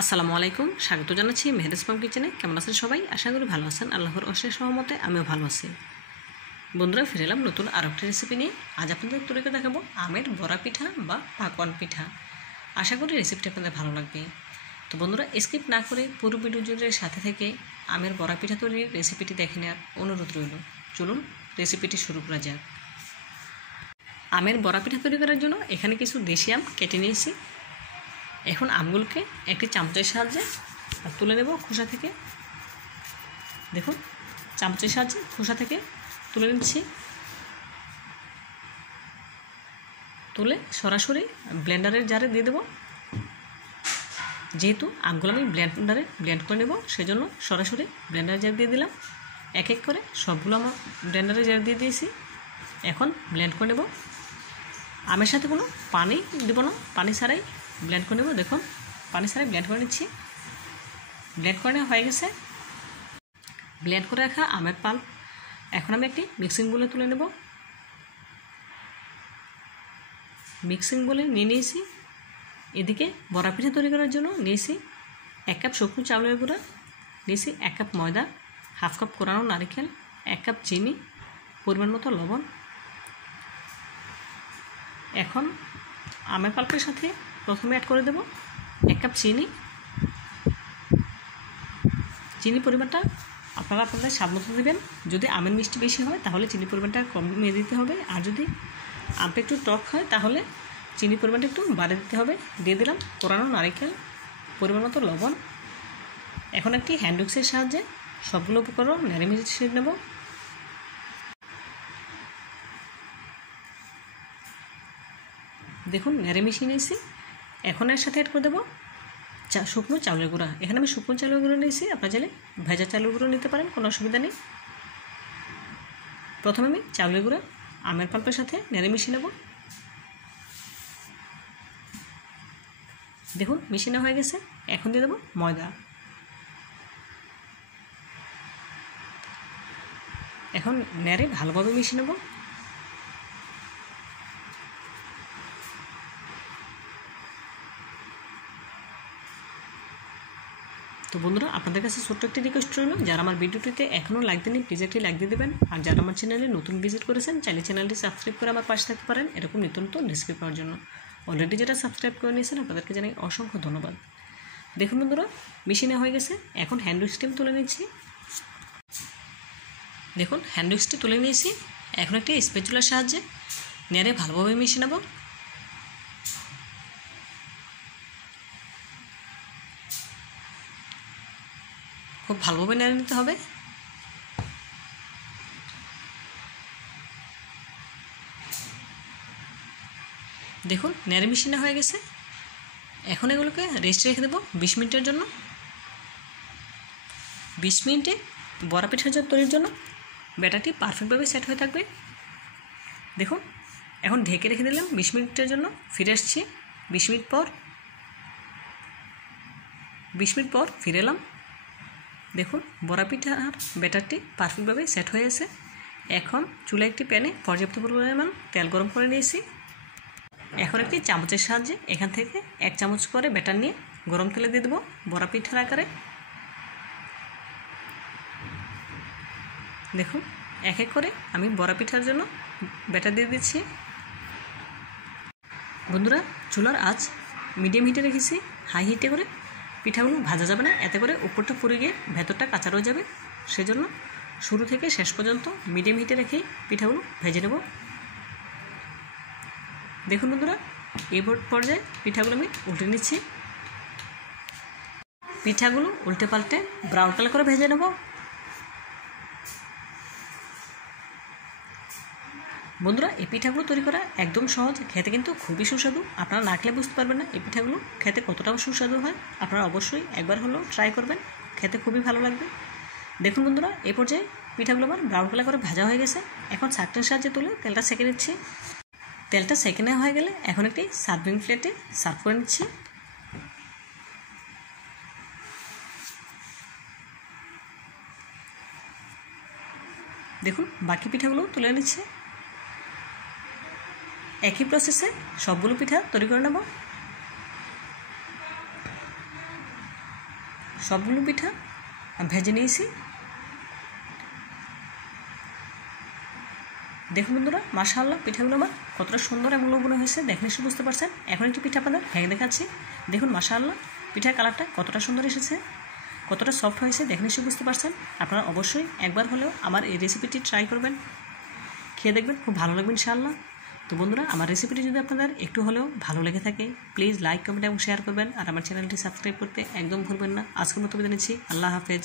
আসসালামু আলাইকুম, স্বাগত জানাচ্ছি মেহেরাজ ফার্ম কিচেনে। কেমন আছেন সবাই? আশা করি ভালো আছেন। আল্লাহর অশেষ রহমতে আমিও ভালো আছি। বন্ধুরা, ফিরে এলাম নতুন আরও একটা রেসিপি নিয়ে। আজ আপনাদের তৈরি করে দেখাবো আমের বড়া পিঠা বা পাকোয়ান পিঠা। আশা করি রেসিপিটা আপনাদের ভালো লাগবে। তো বন্ধুরা, স্কিপ না করে পুরো ভিডিও জুড়ে সাথে থেকে আমের বড়া পিঠা তৈরির রেসিপিটি দেখে নেওয়ার অনুরোধ রইল। চলুন রেসিপিটি শুরু করা যাক। আমের বড়া পিঠা তৈরি করার জন্য এখানে কিছু দেশি আম কেটে নিয়েছি। এখন আমগুলোকে একটি চামচের সাহায্যে তুলে নেব খোসা থেকে। দেখুন, চামচের সাহায্যে খোসা থেকে তুলে নিচ্ছি। তুলে সরাসরি ব্লেন্ডারের জারে দিয়ে দেব। যেহেতু আমগুলো আমি ব্লেন্ডারে ব্লেন্ড করে নেব, সেজন্য সরাসরি ব্লেন্ডারের জারে দিয়ে দিলাম। এক এক করে সবগুলো আমার ব্লেন্ডারের জারে দিয়ে দিয়েছি। এখন ব্লেন্ড করে নেব। আমের সাথে কোনো পানি দেব না, পানি ছাড়াই ব্লেন্ড করে নেব। দেখুন, পানি ছাড়াই ব্লেন্ড করে নিচ্ছি। ব্লেন্ড করে নেওয়া হয়ে গেছে। ব্লেন্ড করে রাখা আমের পাল্প এখন আমি একটি মিক্সিং বোলে তুলে নেব। মিক্সিং বোলে নিয়ে নিয়েছি। এদিকে বড়া পিঠা তৈরি করার জন্য নিয়েছি 1 কাপ শুকনো চাউলের গুঁড়া, নিয়েছি 1 কাপ ময়দা, হাফ কাপ কোরানো নারিকেল, 1 কাপ চিনি, পরিমাণ মতো লবণ। এখন আমের পাল্পের সাথে প্রথমে অ্যাড করে দেব 1 কাপ চিনি। চিনি পরিমাণটা আপনারা আপনাদের স্বাদ মতো দেবেন। যদি আমের মিষ্টি বেশি হয় তাহলে চিনি পরিমাণটা কমিয়ে দিতে হবে, আর যদি আমটা একটু টক হয় তাহলে চিনি পরিমাণটা একটু বাড়িয়ে দিতে হবে। দিয়ে দিলাম কোরানো নারিকেল, পরিমাণ মতো লবণ। এখন একটি হ্যান্ড উইক্সের সাহায্যে সবগুলো উপকরণ নেড়ে মিশিয়ে নেব। দেখুন, নেড়ে মিশিয়ে নিয়েছি। এখন এর সাথে অ্যাড করে দেবো শুকনো চাউলের গুঁড়া। এখানে আমি শুকনো চাউলের গুঁড়ো নিয়েছি, আপনারা চাইলে ভেজা চাউলের গুঁড়ো নিতে পারেন, কোনো অসুবিধা নেই। প্রথমে আমি চাউলের গুঁড়া আমের পাল্পের সাথে নেড়ে মিশিয়ে নেব। দেখুন, মিশিয়ে নেওয়া হয়ে গেছে। এখন দিয়ে দেবো ময়দা। এখন নেড়ে ভালোভাবে মিশিয়ে নেব। তো বন্ধুরা, আপনাদের কাছে ছোট্ট একটি রিকোয়েস্ট রইল, যারা আমার ভিডিওটিতে এখনও লাইক দেননি প্লিজ একটি লাইক দিয়ে দেবেন। আর যারা আমার চ্যানেলে নতুন ভিজিট করেছেন চাইলে চ্যানেলটি সাবস্ক্রাইব করে আমার পাশে থাকতে পারেন এরকম নিত্য নতুন রেসিপি পাওয়ার জন্য। অলরেডি যারা সাবস্ক্রাইব করে নিয়েছেন আপনাদেরকে জানাই অসংখ্য ধন্যবাদ। দেখুন বন্ধুরা, মিশিয়ে হয়ে গেছে। এখন হ্যান্ড উইক্সটি তুলে নিচ্ছি। দেখুন, হ্যান্ড উইক্সটি তুলে নিয়েছি। এখন একটি স্প্যাচুলার সাহায্যে নেড়ে ভালোভাবে মিশিয়ে নেব। খুব ভালোভাবে নেড়ে নিতে হবে। দেখুন, নেড়ে মিশিয়ে হয়ে গেছে। এখন এগুলোকে রেস্ট রেখে দেবো 20 মিনিটের জন্য। 20 মিনিটে বড়া পিঠা তৈরির জন্য ব্যাটারটি পারফেক্টভাবে সেট হয়ে থাকবে। দেখুন, এখন ঢেকে রেখে দিলাম 20 মিনিটের জন্য। ফিরে আসছি 20 মিনিট পর। 20 মিনিট পর ফিরে এলাম। দেখুন, বড়া পিঠার ব্যাটারটি পারফেক্টভাবে সেট হয়ে গেছে। এখন চুলায় একটি প্যানে পর্যাপ্ত পরিমাণ তেল গরম করে নিয়েছি। এখন একটি চামচের সাহায্যে এখান থেকে 1 চামচ করে ব্যাটার নিয়ে গরম তেলে দিয়ে দেবো বড়া পিঠার আকারে। দেখুন, এক এক করে আমি বড়া পিঠার জন্য ব্যাটার দিয়ে দিচ্ছি। বন্ধুরা, চুলার আঁচ মিডিয়াম হিটে রেখেছি। হাই হিটে করে পিঠাগুলো ভাজা যাবে না, এতে করে উপরটা পুড়ে গিয়ে ভেতরটা কাঁচা রয়ে যাবে। সেজন্য শুরু থেকে শেষ পর্যন্ত মিডিয়াম হিটে রেখেই পিঠাগুলো ভেজে নেব। দেখুন বন্ধুরা, এই পর্যায়ে পিঠাগুলো আমি উল্টে নিচ্ছি। পিঠাগুলো উল্টে পাল্টে ব্রাউন কালার করে ভেজে নেব। বন্ধুরা, এই পিঠাগুলো তৈরি করা একদম সহজ, খেতে কিন্তু খুবই সুস্বাদু। আপনারা না খেলে বুঝতে পারবেন না এই পিঠাগুলো খেতে কতটাও সুস্বাদু হয়। আপনারা অবশ্যই একবার হলেও ট্রাই করবেন, খেতে খুবই ভালো লাগবে। দেখুন বন্ধুরা, এই পর্যায়ে পিঠাগুলো আমার ব্রাউন কালার করে ভাজা হয়ে গেছে। এখন ছাঁকনির সাহায্যে তুলে তেলটা সেঁকে নিচ্ছি। তেলটা সেঁকে নেওয়া হয়ে গেলে এখন একটি সার্ভিং প্লেটে সার্ভ করে নিচ্ছি। দেখুন, বাকি পিঠাগুলো তুলে নিচ্ছি। একই প্রসেসে সবগুলো পিঠা তৈরি করে নেব। সবগুলো পিঠা ভেজে নিয়েছি। দেখুন বন্ধুরা, মাশাআল্লাহ পিঠাগুলো আমার কতটা সুন্দর এবং লোভনীয় হয়েছে, দেখে নিশ্চয়ই বুঝতে পারছেন। এখন একটি পিঠা আপনাদের ভেঙে দেখাচ্ছি। দেখুন মাশাআল্লাহ পিঠার কালারটা কতটা সুন্দর এসেছে, কতটা সফট হয়েছে, দেখে নিশ্চয়ই বুঝতে পারছেন। আপনারা অবশ্যই একবার হলেও আমার এই রেসিপিটি ট্রাই করবেন, খেয়ে দেখবেন, খুব ভালো লাগবে ইনশাআল্লাহ। তো বন্ধুরা, আমার রেসিপিটি যদি আপনাদের একটু হলেও ভালো লেগে থাকে প্লিজ লাইক, কমেন্ট এবং শেয়ার করবেন, আর আমার চ্যানেলটি সাবস্ক্রাইব করতে একদম ভুলবেন না। আজকের মতো বিদায় নিচ্ছি, আল্লাহ হাফেজ।